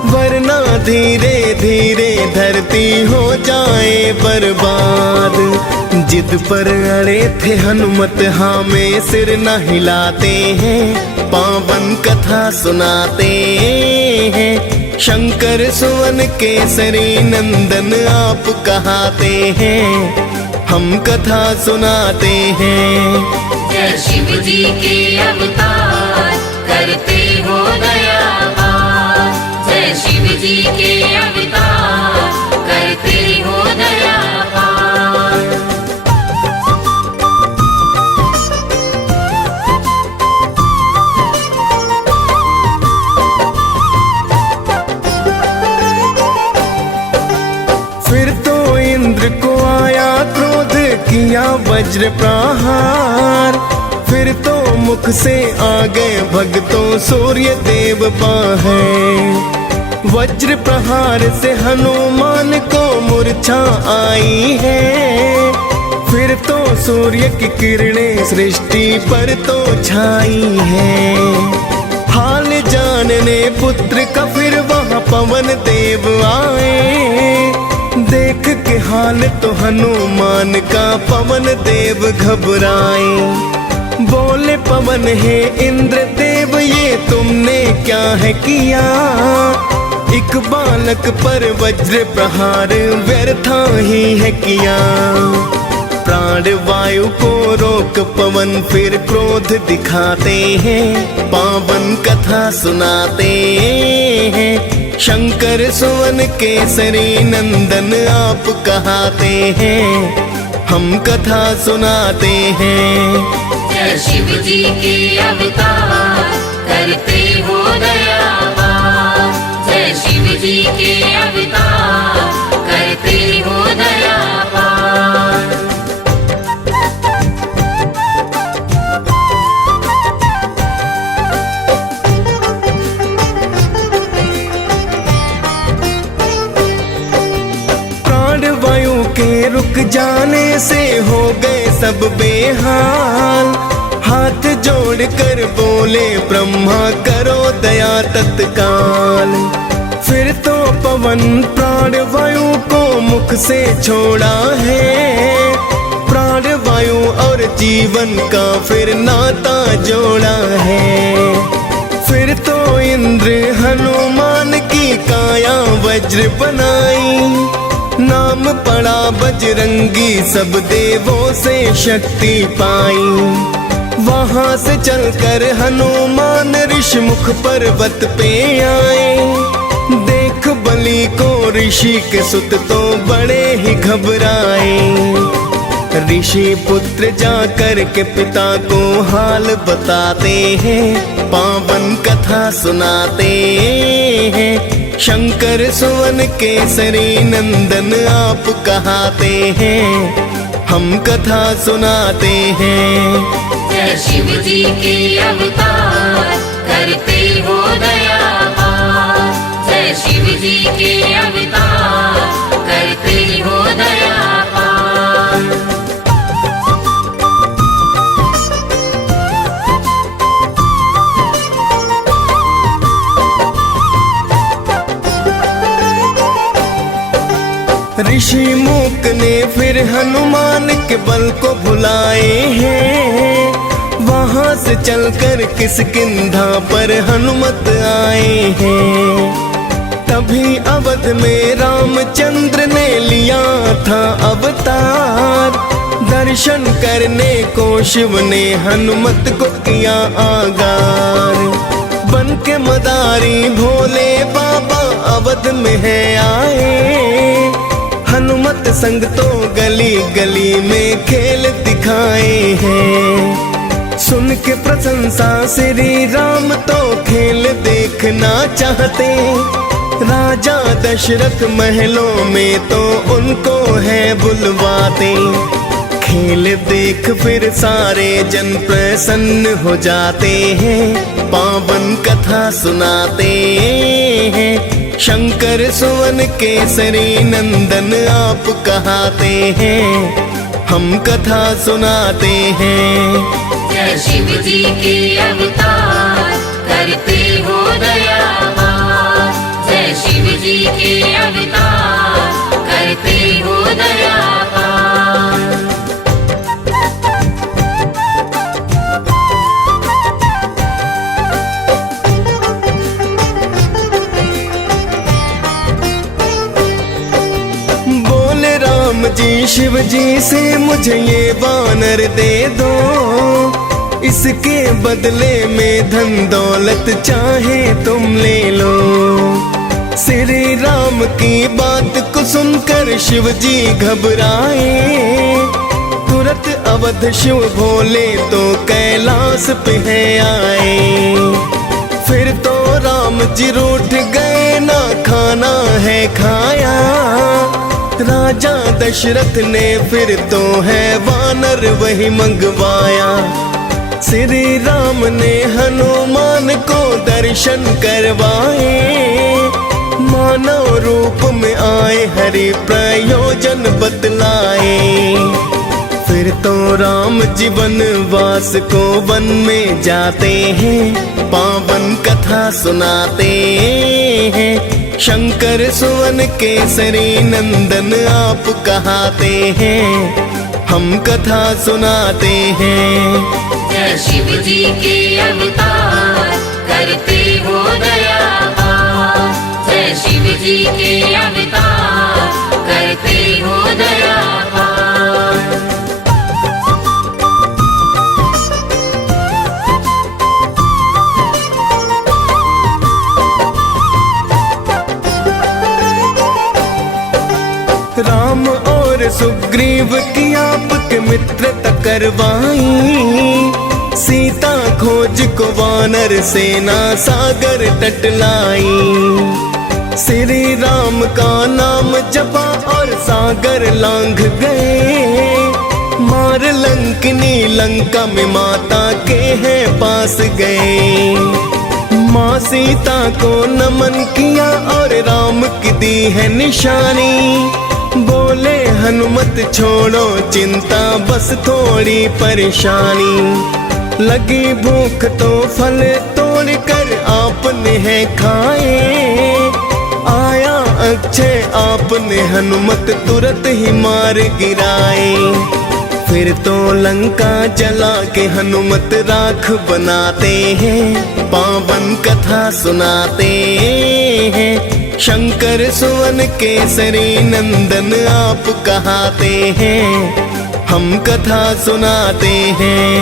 वरना धीरे धीरे धरती हो जाए बर्बाद। जिद पर अड़े थे हनुमत हाँ में सिर न हिलाते हैं, पावन कथा सुनाते हैं। शंकर सुवन केसरी नंदन आप कहाते हैं, हम कथा सुनाते हैं। जय शिव जी के अवतार करते हो दया पार। जय शिव जी के अवतार करते हो दया पार। फिर तो इंद्र को आया क्रोध किया वज्र प्रहार, फिर तो मुख से आ गए भक्तों सूर्य देव बाहें। वज्र प्रहार से हनुमान को मूर्छा आई है। फिर तो सूर्य की किरणें सृष्टि पर तो छाई है। हाल जानने पुत्र का फिर वहाँ पवन देव आए। देख के हाल तो हनुमान का पवन देव घबराए। बोले पवन हे इंद्र देव ये तुमने क्या है किया। एक बालक पर वज्र प्रहार व्यर्था ही है किया। प्राण वायु को रोक पवन फिर क्रोध दिखाते हैं। पावन कथा सुनाते हैं। शंकर सुवन केसरी नंदन आप कहाते हैं। हम कथा सुनाते हैं। जय शिव जी के अवतार करते हो दयावान। जय शिव जी के अवतार करते हो दयावान। वायु के रुक जाने से हो गए सब बेहाल। हाथ जोड़ कर बोले ब्रह्मा करो दया तत्काल। फिर तो पवन प्राण वायु को मुख से छोड़ा है। प्राण वायु और जीवन का फिर नाता जोड़ा है। फिर तो इंद्र हनुमान की काया वज्र बनाई। नाम पड़ा बजरंगी सब देवों से शक्ति पाई। वहां से चलकर हनुमान ऋषि मुख पर्वत पे आए। देख बलि को ऋषि के सुत तो बड़े ही घबराए। ऋषि पुत्र जाकर के पिता को हाल बताते हैं। पावन कथा सुनाते हैं। शंकर सुवन केसरी नंदन आप कहाते हैं। हम कथा सुनाते हैं। जय शिव जी के अवतार करते हो दयावान। जय शिव जी के अवतार करते हो दयावान। ऋषि मूक ने फिर हनुमान के बल को भुलाए हैं। वहां से चलकर किष्किंधा पर हनुमत आए हैं। तभी अवध में रामचंद्र ने लिया था अवतार। दर्शन करने को शिव ने हनुमत को किया आगार। बन के मदारी भोले बाबा अवध में है आए। हनुमत संग तो गली गली में खेल दिखाए हैं। सुन के प्रशंसा श्री राम तो खेल देखना चाहते। राजा दशरथ महलों में तो उनको है बुलवाते। खेल देख फिर सारे जन प्रसन्न हो जाते हैं। पावन कथा सुनाते हैं। शंकर सुवन केसरी नंदन आप कहाते हैं। हम कथा सुनाते हैं। जय शिव जी के अवतार करते हो दयावान। जय शिव जी के अवतार करते हो दयावान। जी शिव जी से मुझे ये वानर दे दो। इसके बदले में धन दौलत चाहे तुम ले लो। श्री राम की बात को सुनकर शिव जी घबराए। तुरंत अवध शिव भोले तो कैलाश पे है आए। फिर तो राम जी रूठ गए ना खाना है खाया। राजा दशरथ ने फिर तो है वानर वही मंगवाया। श्री राम ने हनुमान को दर्शन करवाए। मानव रूप में आए हरि प्रयोजन बतलाए। फिर तो राम जीवन वास को वन में जाते हैं, पावन कथा सुनाते हैं। शंकर सुवन केसरी नंदन आप कहाते हैं, हम कथा सुनाते हैं। जय शिव जी के अवतार करते हो दया पार। जय शिव जी के अवतार करते हो दया पार। राम और सुग्रीव की आपके मित्रता करवाई, सीता खोज को वानर सेना सागर तट लाई। श्री राम का नाम जपा और सागर लांघ गए, मार लंकनी लंका में माता के हैं पास गए। माँ सीता को नमन किया और राम की दी है निशानी, बोले हनुमत छोड़ो चिंता बस थोड़ी परेशानी। लगी भूख तो फल तोड़ कर आपने है खाए, आया अक्षय आपने हनुमत तुरंत ही मार गिराए। फिर तो लंका जला के हनुमत राख बनाते हैं, पावन कथा सुनाते हैं। शंकर सुवन केसरी नंदन आप कहाते हैं, हम कथा सुनाते हैं।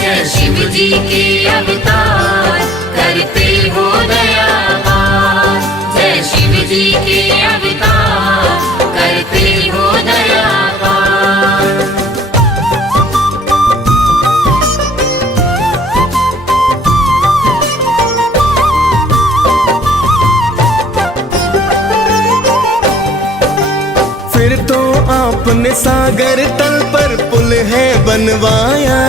जय शिव जी के अवतार करते हो दया पार। जय शिव जी के अवतार करते हो दया पार। फिर तो आपने सागर तल पर पुल है बनवाया,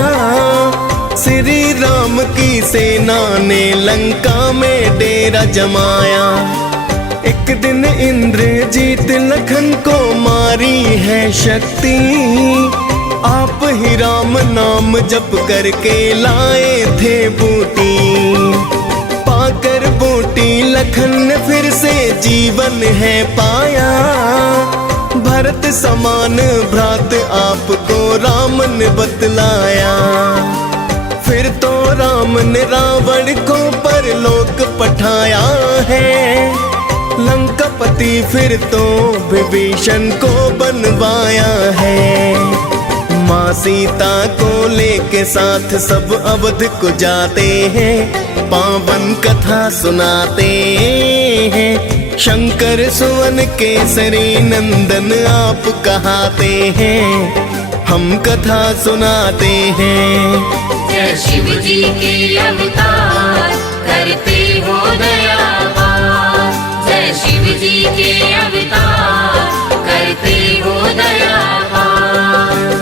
श्री राम की सेना ने लंका में डेरा जमाया। एक दिन इंद्रजीत लखन को मारी है शक्ति, आप ही राम नाम जप करके लाए थे बूटी। पाकर बूटी लखन ने फिर से जीवन है पाया, भरत समान भ्रात आपको राम ने बतलाया। फिर तो राम ने रावण को परलोक पठाया है, लंकापति फिर तो विभीषण को बनवाया है। माँ सीता को लेके साथ सब अवध को जाते हैं, पावन कथा सुनाते हैं। शंकर सुवन केसरी नंदन आप कहाते हैं, हम कथा सुनाते हैं। जय शिव जी के अवतार करते हो दया पार। जय शिव जी के अवतार करते हो दया पार।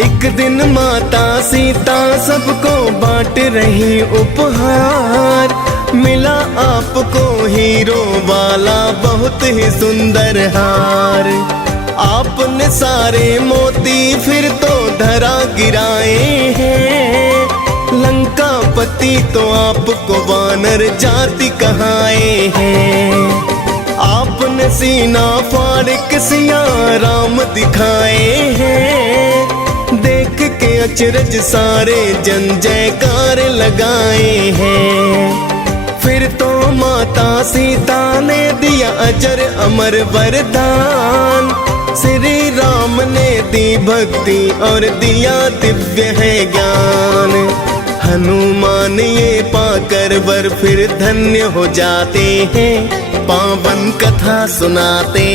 एक दिन माता सीता सबको बांट रही उपहार, मिला आपको हीरो वाला बहुत ही सुंदर हार। आपने सारे मोती फिर तो धरा गिराए हैं, लंकापति तो आपको वानर जाति कहाए हैं। आपने सीना फाड़ के सिया राम दिखाए हैं, देख के अचरज सारे जन जयकार लगाए हैं। फिर तो माता सीता ने दिया अजर अमर वरदान, श्री राम ने दी भक्ति और दिया दिव्य है ज्ञान। हनुमान ये पाकर वर फिर धन्य हो जाते हैं, पावन कथा सुनाते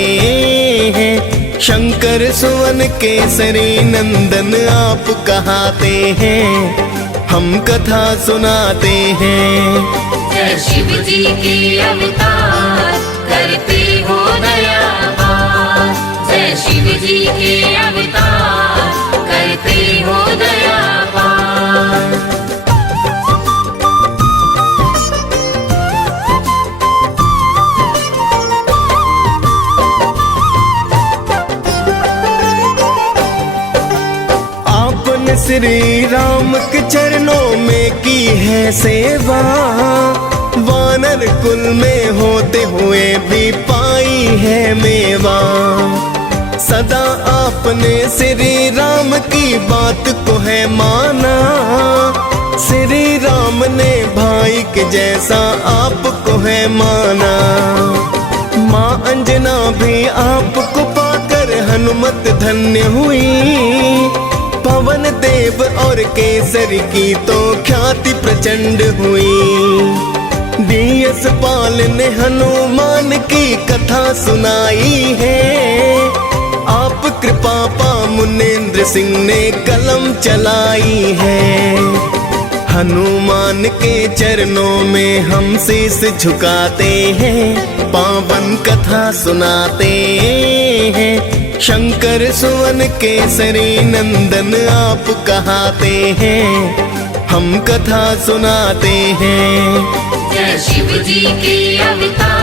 हैं। शंकर सुवन केसरी नंदन आप कहाते हैं, हम कथा सुनाते हैं। जय शिव जी के अवतार करते हो दया पार। जय जय शिव जी के अवतार करते हो दया पार। आपने श्री राम के चरणों में की है सेवा, वानर कुल में होते हुए भी पाई है मेवा। सदा आपने श्री राम की बात को है माना, श्री राम ने भाई के जैसा आपको है माना। माँ अंजना भी आपको पाकर हनुमत धन्य हुई, पवन देव और केसरी की तो ख्याति प्रचंड हुई। डीएस पाल ने हनुमान की कथा सुनाई है, आप कृपा पा मुनेन्द्र सिंह ने कलम चलाई है। हनुमान के चरणों में हम शीश झुकाते हैं, पावन कथा सुनाते हैं। शंकर सुवन केसरी नंदन आप कहाते हैं, हम कथा सुनाते हैं। जय शिव जी के अवतार